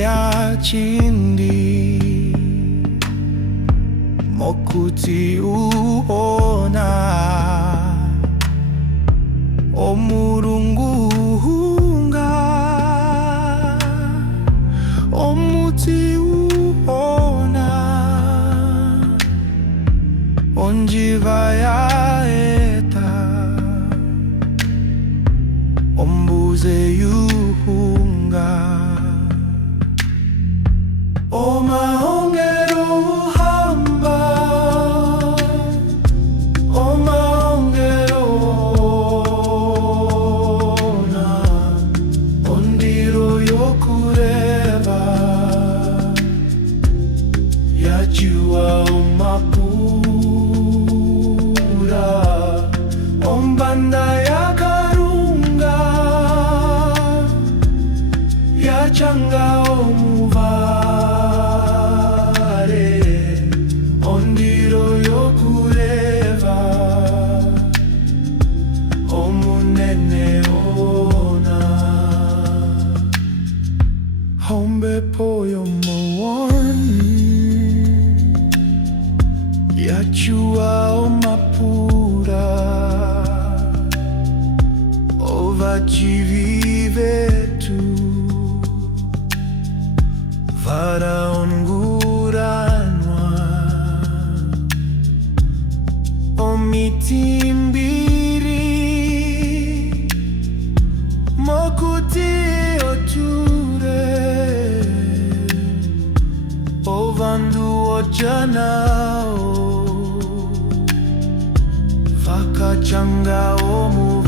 ya chindi mokuti uona omurungu hunga omuti uona onjiva ya eta ombuze yuhunga omahongero hamba omahongero na ondiro yokureva yajua omapura ombanda yakarunga yachanga omuvare ondiro yokureva omunene ona hombepo yomowoni yachua omapura ovachivivetu varaonguranwa omitimbiri mokuti oture ovandu ojanao vakachanga omu